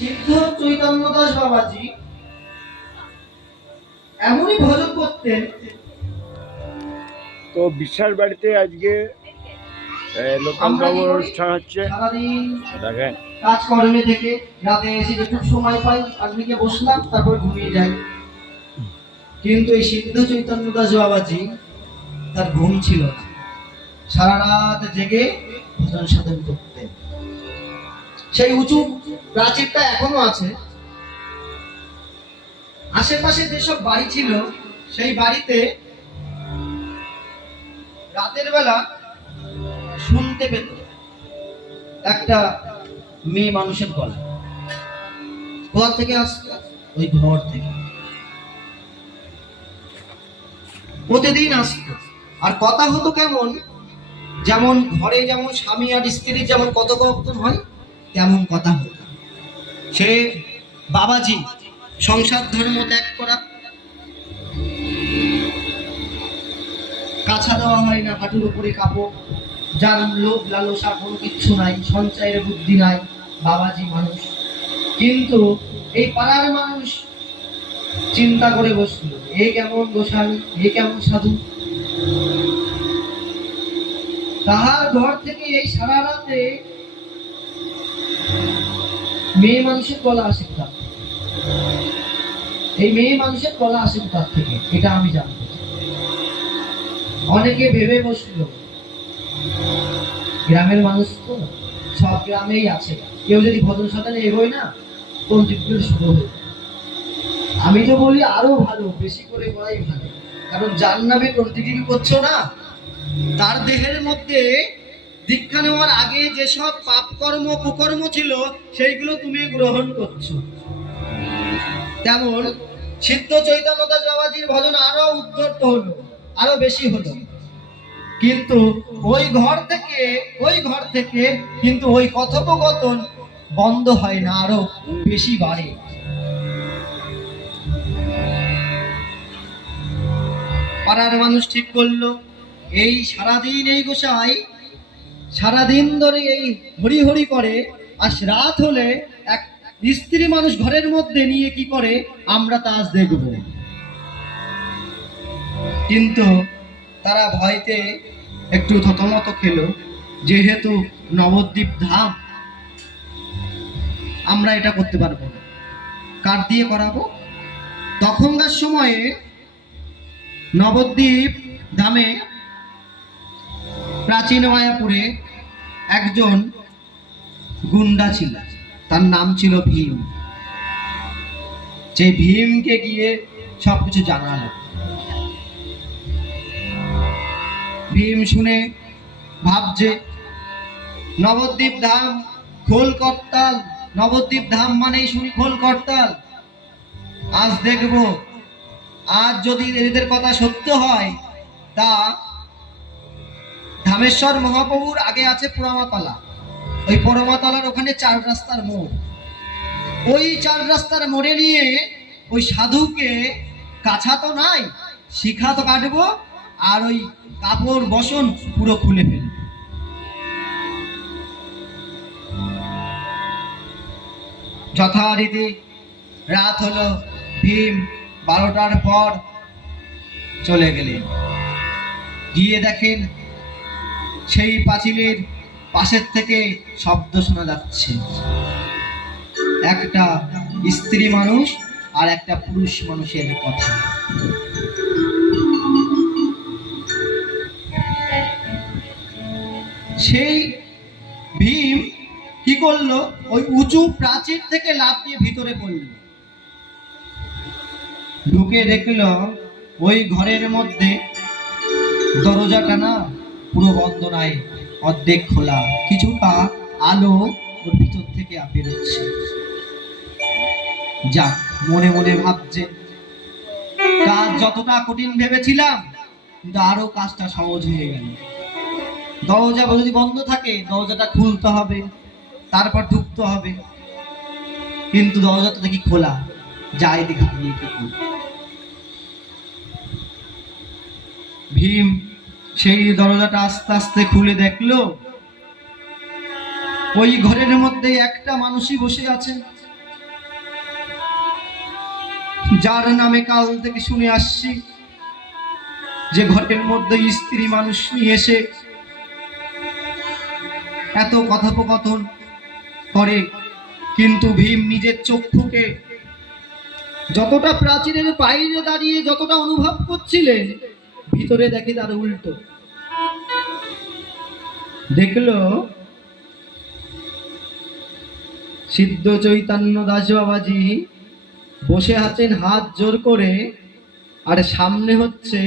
সিদ্ধ চৈতন্য দাস বাবাজি এমনই ভজন করতেন। তো বিশ্বাস বাড়িতে আজকে লোকাল বাবু অনুষ্ঠান হচ্ছে। দেখেন কাজকর্মে থেকে রাতে এসে যেটুকু সময় পাই আজকে বসলাম, তারপর ঘুমিয়ে যাই। কিন্তু এই সিদ্ধ চৈতন্য দাস বাবাজি তার ঘুম ছিল না, সারা রাত জেগে ভজন সাধন করতেন। সেই উঁচু প্রাচীরটা এখনো আছে। আশেপাশে যেসব বাড়ি ছিল সেই বাড়িতে রাতের বেলা শুনতে পেত একটা মেয়ে মানুষের গলা। ঘর থেকে আসতো, ওই ঘর থেকে প্রতিদিন আসতো। আর কথা হতো কেমন, যেমন ঘরে যেমন স্বামী আর স্ত্রীর যেমন কথোপকথন হয় তেমন কথা হতো। সে বাবাজি সংসার ধর্ম ত্যাগ করা, কাছা দেওয়া হয় না হাঁটুর উপরে কাপড়, যার লোভ লালসা কোনো কিচ্ছু নাই, সঞ্চয়ের বুদ্ধি নাই, বাবাজি মানুষ। কিন্তু এই পাড়ার মানুষ চিন্তা করে বসলো, এ কেমন গোসাই, এ কেমন সাধু। তাহার ঘর থেকে এই সারা রাতে মেয়ে মানুষের গলা আসে তার, এই মেয়ে মানুষের গলা আসে তার থেকে, এটা আমি জানবো। অনেকে ভেবে বসলো, গ্রামের মানুষ তো সব গ্রামেই আছে, কেউ যদি ভজন সাধনে এগোয় না কোন দিকগুলো শুরু হয়ে। আমি তো বলি আরো ভালো, বেশি করে করাই ভালো, কারণ যার নামে প্রতিক্রিয়া করছো না তার দেহের মধ্যে দীক্ষা নেওয়ার আগে যেসব পাপ কর্ম কুকর্ম ছিল সেইগুলো তুমি গ্রহণ করছো। তেমন সিদ্ধ চৈতন্য দাস বাবাজির ভজন আরো উদ্ধর্ত হলো, আরো বেশি হলো। কিন্তু ওই ঘর থেকে কিন্তু ওই কথোপকথন বন্ধ হয় না, আরো বেশি বাড়ে। পাড়ার মানুষ ঠিক করলো, এই সারাদিন এই গোসাই সারাদিন ধরে এই হরি হরি করে, আর রাত হলে এক স্ত্রী মানুষ ঘরের মধ্যে নিয়ে কি করে আমরা তা আজ দেখব। কিন্তু তারা ভয়তে একটু থতমত খেলো, যেহেতু নবদ্বীপ ধাম, আমরা এটা করতে পারবো না, কার দিয়ে করাবো। তখনকার সময়ে নবদ্বীপ ধামে প্রাচীন মায়াপুরে একজন গুন্ডা ছিল, তার নাম ছিল ভীম। যে ভীমকে গিয়ে সবকিছু জানালো। ভীম শুনে ভাবছে নবদ্বীপ ধাম খোল করতাল, নবদ্বীপ ধাম মানেই শুনি খোল করতাল। আজ দেখব, আজ যদি এদের কথা সত্য হয়, তা ধামেশ্বর মহাপ্রভুর আগে আছে পোড়ামাতলা, ওই পোড়ামাতলার ওখানে 4 রাস্তার মোড়, ওই 4 রাস্তার মোড়ে নিয়ে ওই সাধুকে কাছা তো নাই, শিখা তো কাটবো, আর ওই কাপড় বসন পুরো খুলে ফেলবো। যথারীতি রাত হলো, ভীম 12টার পর চলে গেলেন। গিয়ে দেখেন সেই পাঁচিলের পাশের থেকে শব্দ শোনা যাচ্ছে, একটা স্ত্রী মানুষ আর একটা পুরুষ মানুষের কথা। সেই ভীম কি করলো, ওই উঁচু প্রাচীর থেকে লাফ দিয়ে ভিতরে পড়ল। ঢুকে দেখলো ওই ঘরের মধ্যে দরজাটা না পুরো বন্ধ নাই, অর্ধেক খোলা, কিছুটা আলো ওর ভিতর থেকে বেরোচ্ছে। যাক, মনে মনে ভাবছে কাজ যতটা কঠিন ভেবেছিলাম কিন্তু আরো কাজটা সহজ হয়ে গেল। দরজা যদি বন্ধ থাকে দরজাটা খুলতে হবে, তারপর ঢুকতে হবে, কিন্তু দরজাটা দেখি খোলা, যাই দেখা গিয়ে কি করব। ভীম সেই দরজাটা আস্তে আস্তে খুলে দেখলো ওই ঘরের মধ্যে একটা মানুষই বসে আছে। যার নামে কাল থেকে শুনে আসছি যে ঘরের মধ্যে স্ত্রী মানুষ নিয়ে এসে এত কথোপকথন করে, কিন্তু ভীম নিজের চক্ষুকে যতটা প্রাচীরের বাইরে দাঁড়িয়ে যতটা অনুভব করছিলেন, ভিতরে দেখে তার উল্টো। দেখলো সিদ্ধ চৈতন্য দাস বাবাজি বসে আছেন হাত জোর করে, আর সামনে হচ্ছে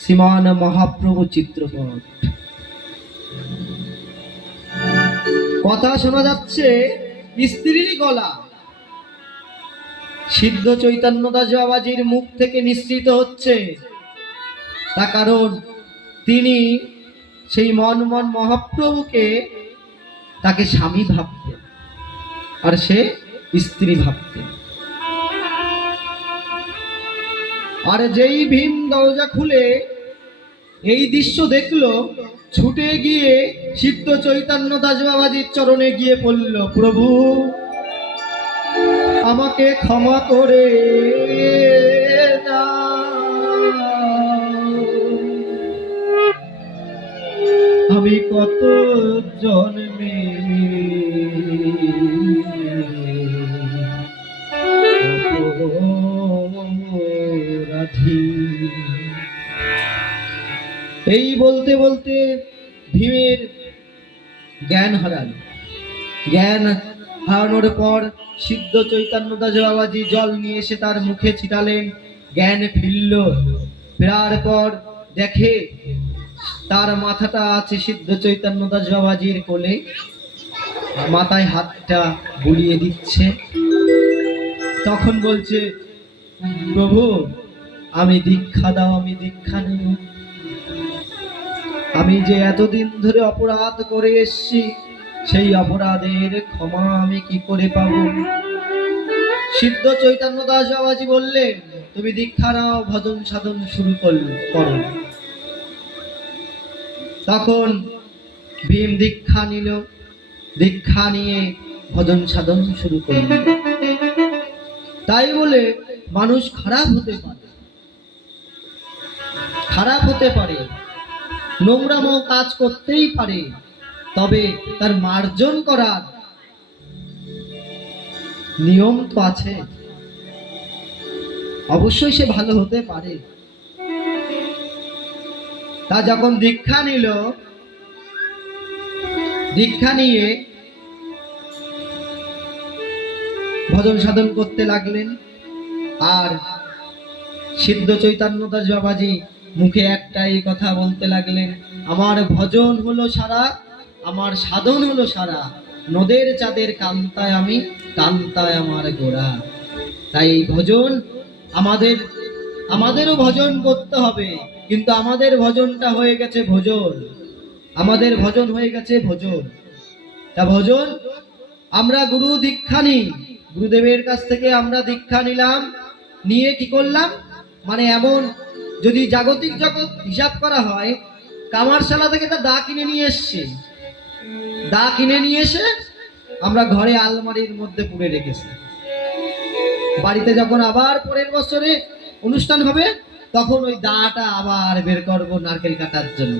শ্রীমান মহাপ্রভু চিত্রপট। কথা শোনা যাচ্ছে স্ত্রীর গলা। সিদ্ধ চৈতন্য দাস বাবাজির মুখ থেকে নিঃসৃত হচ্ছে, তার কারণ তিনি সেই মন মহাপ্রভুকে তাকে স্বামী ভাবতেন আর সে স্ত্রী ভাবতেন। আর যেই ভীম দরজা খুলে এই দৃশ্য দেখলো, ছুটে গিয়ে সিদ্ধ চৈতন্য দাস বাবাজির চরণে গিয়ে পড়ল, প্রভু আমাকে ক্ষমা করে দাও, আমি কত জন্মে অপরাধী। এই বলতে বলতে ভীমের জ্ঞান হারালো। জ্ঞান হারানোর পর সিদ্ধ চৈতন্য দাস বাবাজি জল নিয়ে এসে তার মুখে ছিটালেন, জ্ঞান ফিরল। ফেরার পর দেখে তার মাথাটা আছে সিদ্ধ চৈতন্য দাস বাবাজির কোলে, মাথায় হাতটা বুলিয়ে দিচ্ছে। তখন বলছে, প্রভু আমি দীক্ষা দাও, আমি দীক্ষা নেব। আমি যে এতদিন ধরে অপরাধ করে এসছি, সেই অপরাধের ক্ষমা আমি কি করে পাব? সিদ্ধ চৈতন্য দাস বাবাজি বললেন, তুমি দীক্ষা নাও, ভজন সাধন শুরু করো। তখন ভীম দীক্ষা নিল, দীক্ষা নিয়ে ভজন সাধন শুরু করল। তাই বলে মানুষ খারাপ হতে পারে, খারাপ হতে পারে, নোংরাম কাজ করতেই পারে, তবে তার মার্জন করার নিয়ম তো আছে। অবশ্যই সে ভালো হতে পারে। তা যখন দীক্ষা নিল, দীক্ষা নিয়ে ভজন সাধন করতে লাগলেন। আর সিদ্ধ চৈতন্য দাস বাবাজি মুখে একটাই কথা বলতে লাগলেন, আমার ভজন হলো সারা, আমার সাধন হলো সারা, নদের চাঁদের কান্তায় আমি, কান্তায় আমার গোড়া। তাই ভজন আমাদেরও ভজন করতে হবে, কিন্তু আমাদের ভজনটা হয়ে গেছে ভোজন, আমাদের ভজন হয়ে গেছে ভোজন। তা ভোজন আমরা গুরু দীক্ষা নিই, গুরুদেবের কাছ থেকে আমরা দীক্ষা নিলাম, নিয়ে কি করলাম, মানে এমন যদি জাগতিক জগৎ হিসাব করা হয়, কামারশালা থেকে একটা দা কিনে নিয়ে এসছি, দা কিনে নিয়ে এসে আমরা ঘরে আলমারির মধ্যে পুরে রেখেছি। বাড়িতে যখন আবার পরের বছরে অনুষ্ঠান হবে, তখন ওই দাটা আবার বের করবো নারকেল কাটার জন্য।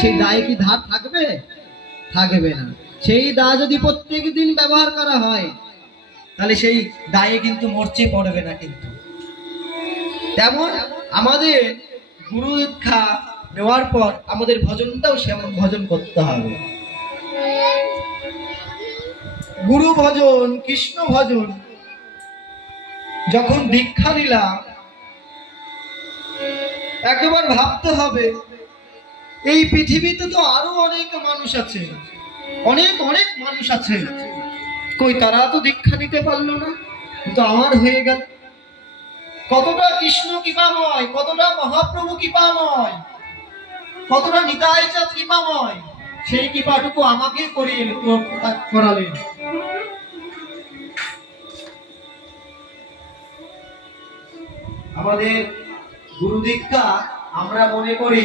সেই দায়ে কি ধার থাকবে? থাকবে না। সেই দা যদি প্রত্যেক দিন ব্যবহার করা হয়, তাহলে সেই দায়ে কিন্তু মরচে পড়বে না। কিন্তু তেমন আমাদের গুরু দীক্ষা নেওয়ার পর আমাদের ভজনটাও সেমন ভজন করতে হবে। গুরু ভজন, কৃষ্ণ ভজন যখন দীক্ষা নিলাম, একবার ভাবতে হবে এই পৃথিবীতে তো আরো অনেক মানুষ আছে, অনেক অনেক মানুষ আছে, কই তারা তো দীক্ষা নিতে পারলো না, কিন্তু আমার হয়ে গেল। কতটা কৃষ্ণ কৃপাময়, কতটা মহাপ্রভু কৃপাময়, কতটা নিতাই চাঁদ কৃপাময়, সেই কৃপাটুকু আমাকে করালেন। আমাদের গুরু দীক্ষা আমরা মনে করি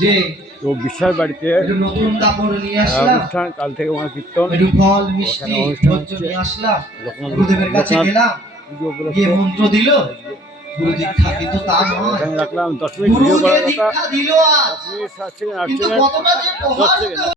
যে তো বিশ্বাস বাড়িতে নতুন কাপড় নিয়ে আসলাম, কাল থেকে কীর্তন, একটু ফল মিষ্টি নিয়ে আসলাম, গুরুদেবের কাছে গেলাম, পুজো গিয়ে উপলক্ষে মন্ত্র দিল, গুরু দীক্ষা, কিন্তু তা নয়। এখানে রাখলাম 10 মিনিট গুরু ভিডিও যে করার কথা, দীক্ষা দিল 10 মিনিট 7 সেকেন্ড 8 কিন্তু সেকেন্ড কতটা যে 10 প্রহার সেকেন্ড